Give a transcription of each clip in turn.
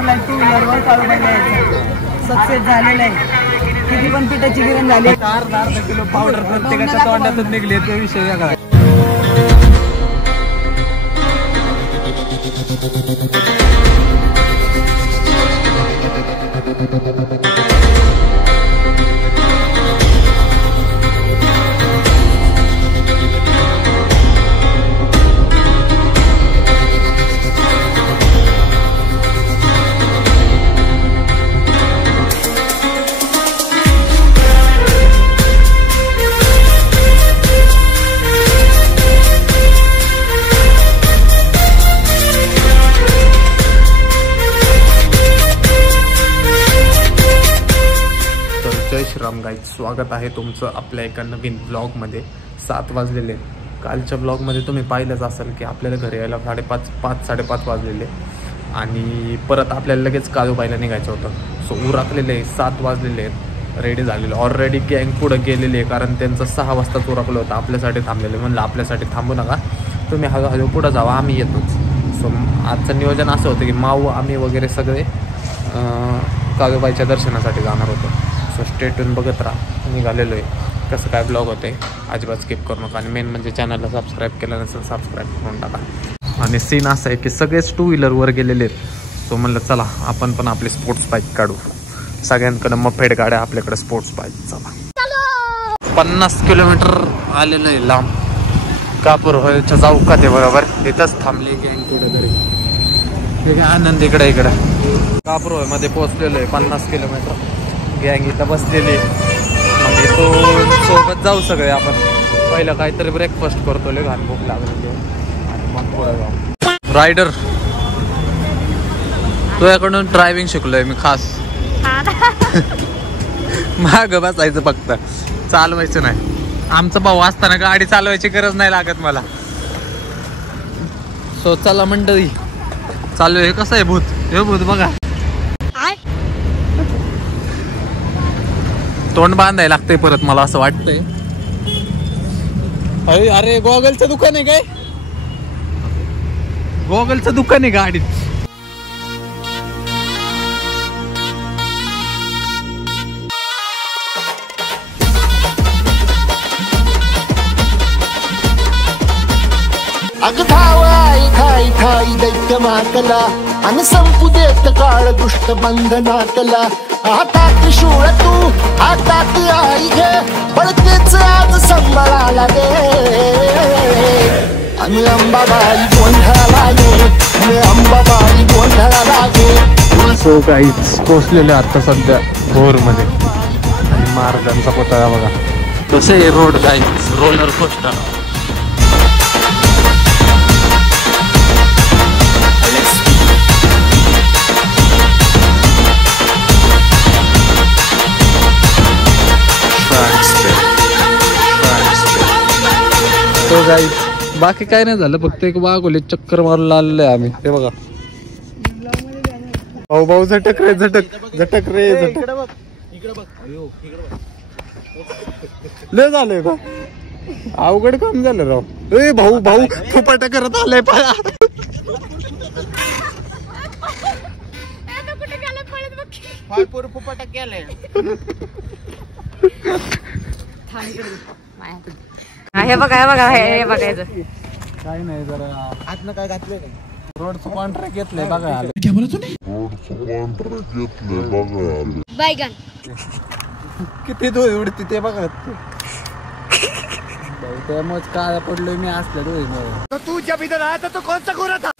मारलाय 2 व्हीलरवर काळूबाईला यायचं सक्सेस झालेलं आहे. किती पण पिठाची गिरण झाली. अर्धा किलो पावडर प्रत्येकाच्या तोंडातून निघले ते विषय वेगळा. श्रीराम गाईज, स्वागत आहे तुमचं आपल्या एका नवीन ब्लॉगमध्ये. 7 वाजलेले. कालच्या ब्लॉगमध्ये तुम्ही पाहिलंच असेल की आपल्याला घरी यायला 5:30 वाजलेले आणि परत आपल्याला लगेच काळूबाईला निघायचं होतं. सो उरकलेले 7 वाजलेले आहेत, रेडी झालेले. ऑलरेडी गँग पुढं गेलेली आहे कारण त्यांचं 6 वाजताच उरकलं होतं. आपल्यासाठी थांबलेले. म्हणलं आपल्यासाठी थांबू नका, तुम्ही हळूहळू पुढं जावा, आम्ही येतोच. सो आजचं नियोजन असं होतं की माऊ आम्ही वगैरे सगळे काळूबाईच्या दर्शनासाठी जाणार होतो. सो स्टेटून बघत राहा, निघालेलो आहे. कसं काय ब्लॉग होते अजिबात स्किप करू नका. आणि मेन म्हणजे चॅनलला सबस्क्राईब केलं नसेल सबस्क्राईब करून टाका. आणि सीन असं आहे की सगळेच 2 व्हीलरवर गेलेले आहेत. सो म्हणलं चला आपण पण आपली स्पोर्ट्स बाईक काढू. सगळ्यांकडे मफेड गाड्या, आपल्याकडे स्पोर्ट्स बाईक. चला 50 किलोमीटर आलेलं आहे लांब. कापूर व्हायच्या जाऊ का ते बरोबर इथंच थांबली गँग कुठेतरी. हे काय आनंद इकडे कापूर मध्ये पोहोचलेलो आहे. 50 किलोमीटर गँग इथं बसलेली. मग इथून सोबत जाऊ सगळे आपण. पहिलं काहीतरी ब्रेकफास्ट करतो, लय घाण भूक लागलेली आणि मग पुढे जाऊ. रायडर तुझ्याकडून ड्रायव्हिंग शिकलोय मी खास. माग बसायचं फक्त, चालवायचं नाही. आमचा भाऊ असताना गाडी चालवायची गरज नाही लागत मला. सो चला मंडळी चालू. हे कसं आहे भूत, हे भूत बघा. तोंड बांधायला लागतंय परत मला असं वाटतंय. अरे गॉगलचं दुकान आहे काय? गॉगलचं दुकान आहे गाडीत. अग धावाई खाई खाई दैत्य माकला आणि संपू देत काळ दुष्ट बंधनातला. आता त्रिशूळ तू हातात आई घे, पडतेच आज संबळाला दे. आणि अंबाबाई गोंधळाला गे, आणि अंबाबाई गोंधळाला गे. सो गाईज पोचलेले आता सध्या भोरमध्ये. आणि महाराजांचा पुतळा बघा कसे रोड गाईज, रोलर कोस्टर. तो गाईज बाकी काय नाही झालं, फक्त एक वाघोलीत चक्कर मारून आलेलो आहे आम्ही. ते बघा भाऊ भाऊ झटक रे झटक झटक रे झटक. लय झालंय का, अवघड काम झालं राव. ए भाऊ भाऊ फुपाटा करत आलाय पाया. फुपाटा केलाय. हे बघा हे बघा हे बघायचं काय नाही. जरा आतनं काय घातलंय काय? रोडचं कॉन्ट्रॅक्ट घेतलंय बघा. बैगन किती धुळी उडती ते बघा. त्यामुळे काय पडलोय मी असल्या धुळीमुळे. तुझ्या बिदर आहे तर तो कोणता गोरा था?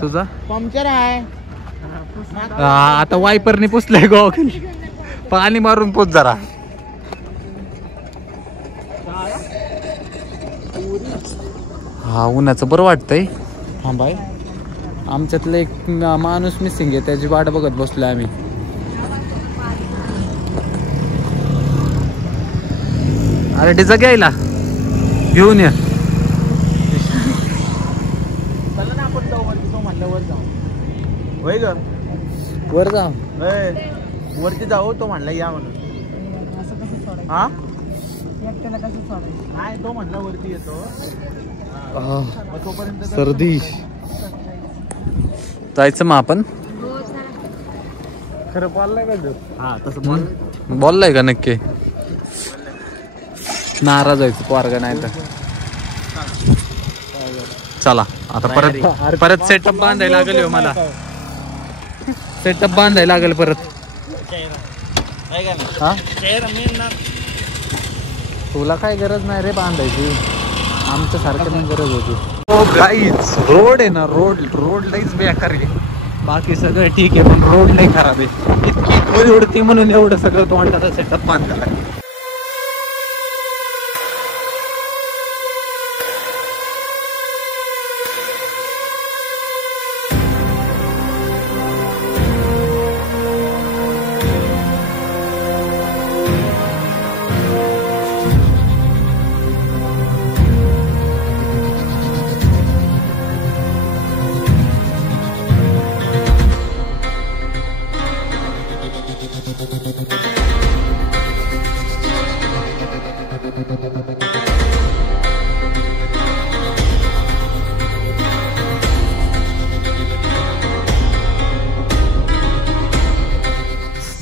तुझा पंक्चर आहे. आता वायपरने पुसलंय गॉगल. पाणी मारून पोच जरा. हा उन्हाचं बरं वाटतंय. हा बाय आमच्यातलं एक माणूस मिसिंग आहे, त्याची वाट बघत बसलोय आम्ही. अरे डिझा घ्यायला घेऊन ये. चला ना आपण जाऊ वरती. तो म्हणलं वर जाऊ. होय ग वर जा. वरती जाऊ. तो म्हणला या म्हणून. हा नाही तो म्हणला वरती येतो. सर्दी जायचं मग आपण. खरं बोललाय का तू? हा तसं बोल. बोललाय का नक्की? नाराज व्हायचं पोरगा नाही तर. चला आता परत सेटअप बांधायला लागेल हो मला. सेटअप बांधायला लागेल परत. हा? तुला काय गरज नाही रे बांधायची, आमच्या सारख्या गरज होती. काहीच रोड आहे ना, रोड लईच बेकार आहे. बाकी सगळं ठीक आहे पण रोड नाही खराब आहे. इतकी खोली उडती म्हणून एवढं सगळं तोंडाचा सेटअप बांधला.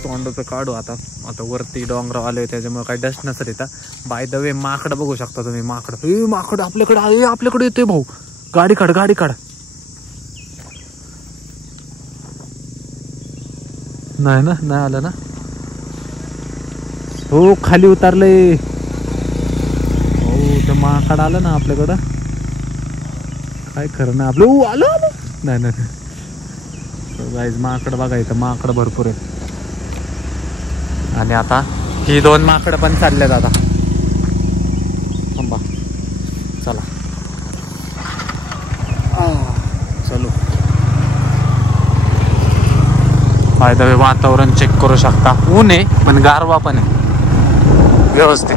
तोंडाचं काढू आता वरती डोंगराव आलोय त्याच्यामुळे काही डस्ट नसत येतात. बाय द वे माकडं बघू शकता तुम्ही. माकड आपल्याकडे येतोय भाऊ. गाडी काढ. नाही आलं ना. हो खाली उतारलंय. हो ते माकड आलं ना आपल्याकडं. काय खरं ना आपलं. आलं नाही माकड बघा इथं. माकड भरपूर आहे. आणि आता ही 2 माकडं पण चालल्यात आता. थांबा चला चलो. फायदा वातावरण चेक करू शकता. ऊन आहे पण गारवा पण आहे व्यवस्थित.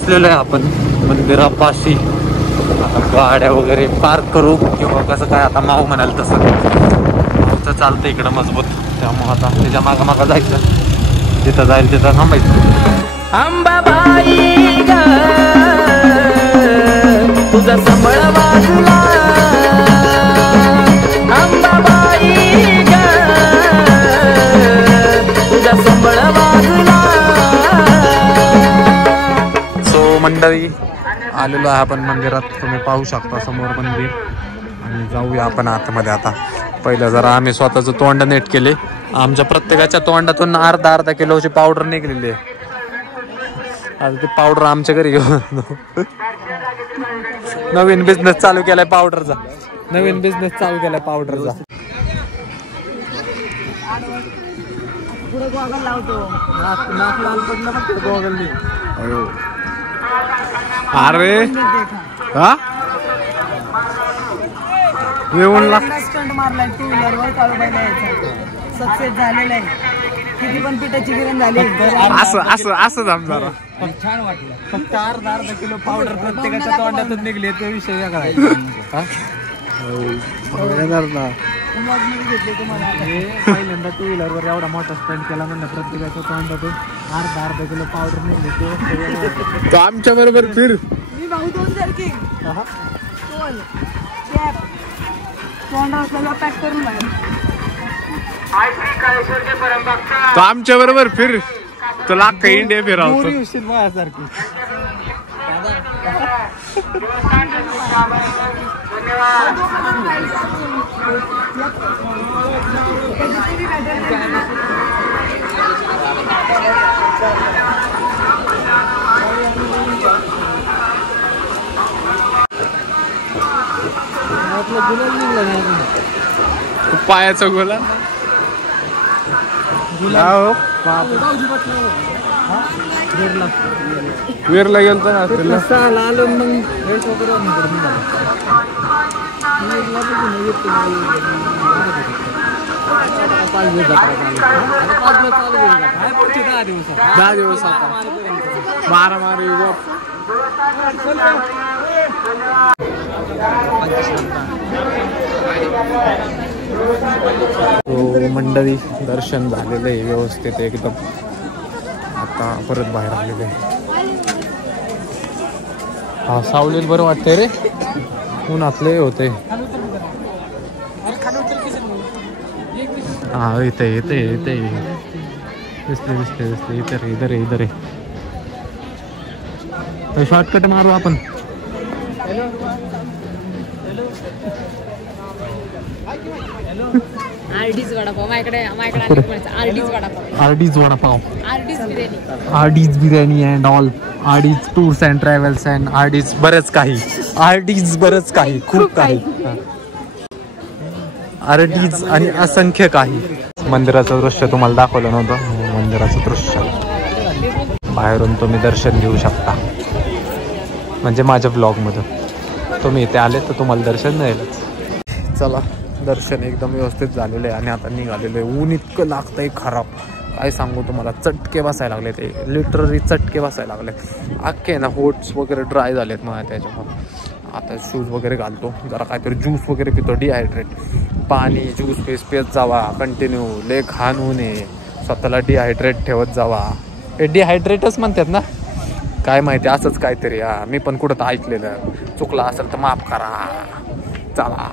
असलेलं आहे आपण मंदिरापाशी. आता गाड्या वगैरे पार्क करू किंवा कसं काय आता माऊ म्हणाल तसं. माऊचं चालतं इकडं मजबूत, त्यामुळे आता त्याच्या मागं जायचं. जिथं जाईल तिथं थांबायचं. अंबाबाई ग तुझा संबळ बाजूला. अंबाबाई ग तुझा संबळ बाजूला. सो मंडळी आलेलो आहे आपण मंदिरात. तुम्ही पाहू शकता समोर मंदिर. आणि जाऊया आपण आतमध्ये. आता पहिलं जरा आम्ही स्वतःचं तोंड नीट केले. आमच्या प्रत्येकाच्या तोंडातून अर्धा किलोची पावडर निघलेली आहे. आता ती पावडर आमच्या घरी घेऊन नवीन बिझनेस चालू केलाय पावडरचा. पुढे गॉगल लावतो. नाक लाल पडलं फक्त गॉगलने. अरे हा स्टंट मारलाय 2 व्हीलरवर काळूबाईला यायचा. सक्सेस झालेला आहे. किती पण पिठाची गिरण झाली. असं जरा छान वाटलं. फक्त अर्धा किलो पावडर प्रत्येकाच्या तोंडातून निघले. तो विषय वेगळा आहे. घेतले तुम्हाला पहिल्यांदा 2 व्हीलरवर एवढा मोठा स्टंट केला म्हणलं. प्रत्येकाच्या तोंडातून अर्धा किलो पावडर निघले. तो आमच्या बरोबर फिर. मी भाऊ 2 सारखी तोंड असलेला पॅक करून तो आमच्या बरोबर फिर. तुला अख्खा इंडिया फिरावतो. माझ्यासारखी. पायाचा गोला वेरला गेलतो ना. आलो मग दहा दिवस आता मारामारी. तो मंडळी दर्शन झालेलं आहे व्यवस्थित एकदम. आता परत बाहेर आलेलं आहे. हा सावलीत बरं वाटतंय रे. उन्हातले होते. हाँ इथे इधर तो शॉर्टकट मारू आपण. आरडीज वडापाव माझ्याकडे RDs vada pav, biryani, RDs biryani and all, RDs tours and travels and RDs बरंच काही, खूप काही आरडीज आणि असंख्य काही. मंदिराचं दृश्य तुम्हाला दाखवलं नव्हतं. मंदिराचं दृश्य बाहेरून तुम्ही दर्शन घेऊ शकता, म्हणजे माझ्या ब्लॉगमधून तुम्ही इथे आले तर तुम्हाला दर्शन मिळेलच. चला, दर्शन एकदम व्यवस्थित झालेलं आहे आणि आता निघालेलं आहे. ऊन इतकं लागतंय खराब, काय सांगू तुम्हाला. चटके बसायला लागले, ते लिटरली चटके बसायला लागले. अख्खे ना होट्स वगैरे ड्राय झालेत मला त्याच्यामुळे. आता शूज वगैरे घालतो, जरा काहीतरी ज्यूस वगैरे पितो, डिहायड्रेट. पाणी ज्यूस पेत जावा कंटिन्यू, लय घाण होऊ नये, स्वतःला डिहायड्रेट ठेवत जावा. हे डिहायड्रेटच म्हणतात ना, काय माहिती, असंच काहीतरी. मी पण कुठं ऐकलेलं, चुकलं असेल तर माफ करा. चला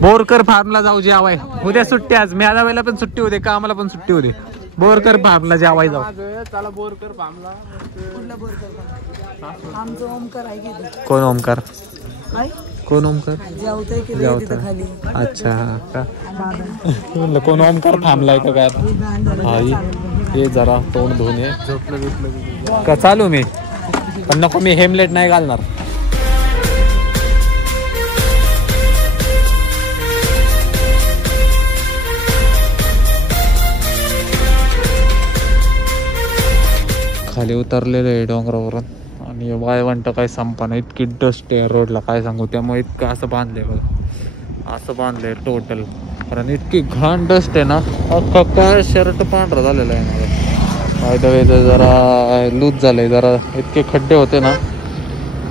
बोरकर फार्मला जाऊ जेवाय. उद्या सुट्टी, आज मेळाव्याला पण सुट्टी होते, कामाला पण सुट्टी होते. बोरकर फार्मला जेवाय जाऊ. चला बोरकर फार्मला. कुठला बोरकर? आमचं ओमकार आहे की. कोण ओमकार? कोण ओमकार? जेवतोय की खाली. अच्छा का? कोण ओमकार थांबलाय का काय? ये जरा तोंड धुवून ये. झोपलं का? चालू मी पण नको, मी हेमलेट नाही घालणार. खाली उतरलेलं आहे डोंगरावरून आणि वाळवंट काय संपा नाही, इतकी डस्ट आहे रोडला, काय सांगू. त्यामुळे इतकं असं बांधलंय बघा, असं बांधलंय टोटल. कारण इतकी घाण डस्ट आहे ना, अख्खा काय शर्ट पांढरा झालेला आहे माझं. फायदा जरा लूज झालंय, जरा इतके खड्डे होते ना,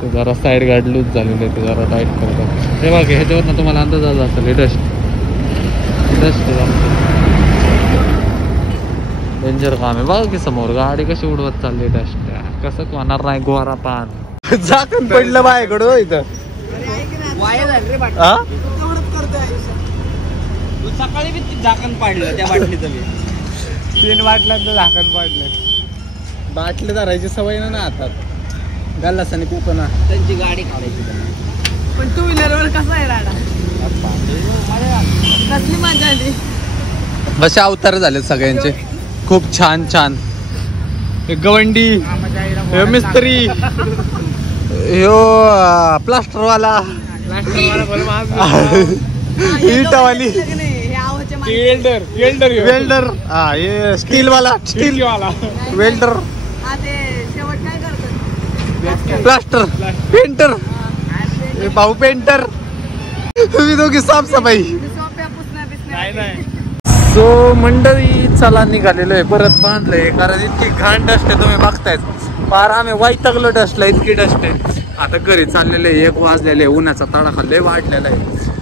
ते जरा साईड गार्ड लूज झालेले, ते जरा टाईट करतात. हे बघा, ह्याच्यावरनं तुम्हाला अंदाज आला असेल, हे डस्ट डेंजर काम आहे. बघा की समोर गाडी कशी उडवत चालली, डस्ट कसं होणार नाही. गोरा पान झाकण पडलं बायकडं इथं. सकाळी बी झाकण पाडलं त्या बाटलीचं. 3 बाटल्यांचं झाकण पाडलं. बाटली धरायची सवय ना हातात, गल्लासाने पितो ना. त्यांची गाडी काढायची. पण टू व्हीलरवर कसा आहे राडा, कसली मजा आली. असे अवतार झाले सगळ्यांचे, खूप छान छान. गवंडी, मिस्त्री, ह्यो प्लास्टरवाला, इटावाली, वेल्डर, हा हे स्टीलवाला, वेल्डर, प्लास्टर, पेंटर, भाऊ पेंटर, तुम्ही दोघी साफसफाई. सो मंडळी, चला निघालेलो आहे, परत बांधलंय. कारण इतकी घाण डस्ट आहे, तुम्ही बघतायच. फार आम्ही वैतागलो डस्टला, इतकी डस्ट आहे. आता घरी चाललेलं आहे, 1 वाजलेले आहे, उन्हाचा तडाखा लय वाढलेला आहे.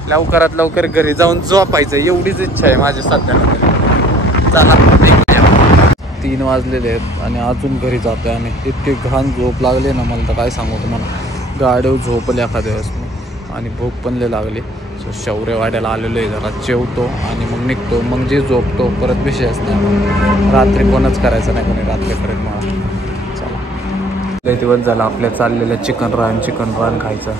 लवकरात लवकर घरी जाऊन झोपायचं, एवढीच इच्छा आहे माझी सध्या. चला 3 वाजलेले आहेत आणि अजून घरी जातोय आम्ही. इतकी घाण झोप लागली ना मला, तर काय सांगू तुम्हाला. गाडीवर झोपले एखाद्या वेळेस मी, आणि भूक पण लय लागली. सो शौर्यवाड्याला आलेलो आहे, जरा जेवतो आणि मग निघतो. मग जे झोपतो, परत विषय असते. रात्री कोणच करायचं नाही, कोणी रात्रीपर्यंत. मला चला, दिवस झाला आपल्या चाललेलं चिकन रान खायचं.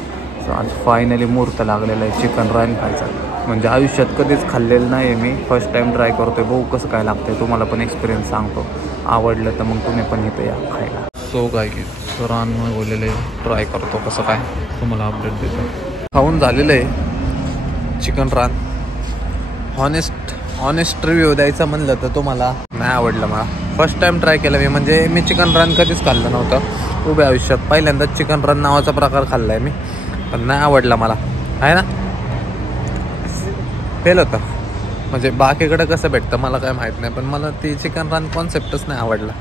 सो आज फायनली मुहूर्त लागलेला आहे चिकन रान खायचा. म्हणजे आयुष्यात कधीच खाल्लेलं नाही मी, फर्स्ट टाईम ट्राय करतोय. बघू कसं काय लागतंय, तुम्हाला पण एक्सपिरियन्स सांगतो. आवडलं तर मग तुम्ही पण इथे या खायला. सो काय की रान बोललेले ट्राय करतो, कसं काय तुम्हाला अपडेट देतो. खाऊन झालेलं आहे चिकन रान. ऑनेस्ट रिव्ह्यू द्यायचा म्हणलं तर तुम्हाला नाही आवडलं मला. फर्स्ट टाइम ट्राय केलं मी, म्हणजे मी चिकन रान कधीच खाल्लं नव्हतं उभ्या आयुष्यात. पहिल्यांदाच चिकन रान नावाचा प्रकार खाल्ला आहे मी, पण नाही आवडला मला, आहे ना. फेल होतं. म्हणजे बाकीकडं कसं भेटतं मला काय माहीत नाही, पण मला ती चिकन रान कॉन्सेप्टच नाही आवडला.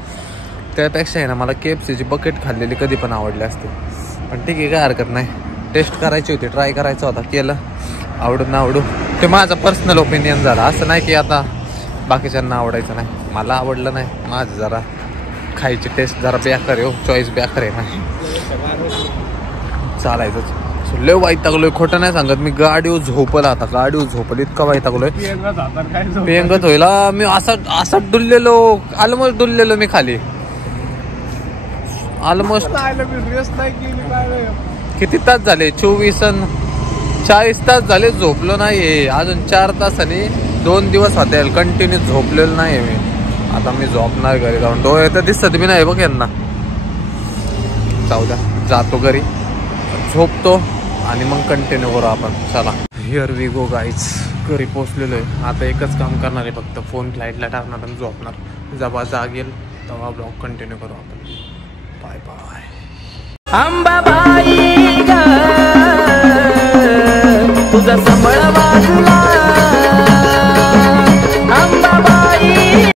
त्यापेक्षा आहे ना, मला KFCची बकेट खाल्लेली कधी पण आवडली असते. पण ठीक आहे, काय हरकत नाही. टेस्ट करायची होती, ट्राय करायचं होता, केलं. आवडून ना आवडू ते माझं पर्सनल ओपिनियन झालं. असं नाही की आता बाकीच्यांना आवडायचं नाही, मला आवडलं नाही. माझं जरा खायची टेस्ट जरा बेकार आहे, चॉईस बेकार आहे ना, चालायचंच. लय वैतागलोय, खोटं नाही सांगत मी. गाडीवर झोपला आता, गाडीवर झोपल, इतका वैतागलोय. पेंगत होईला मी असा डुललेलो, ऑलमोस्ट डुललेलो मी खाली. ऑलमोस्ट किती तास झाले? 24-40 तास झाले झोपलो नाही. अजून 4 तासांनी 2 दिवस होते कंटिन्यू झोपलेलो नाही मी. आता मी झोपणार घरी जाऊन. डोळे तर दिसत बी नाही बघ यांना. जाऊ द्या, जातो घरी, झोपतो आणि मग कंटिन्यू करू आपण. चला, हिअर वी गो गाईज. घरी पोचलेलो आहे. आता एकच काम करणार आहे फक्त, फोन फ्लाईटला टाकणार आणि झोपणार. जेव्हा जागेल तेव्हा ब्लॉग कंटिन्यू करू आपण. Bye bye. अंबाबाई ग तुझा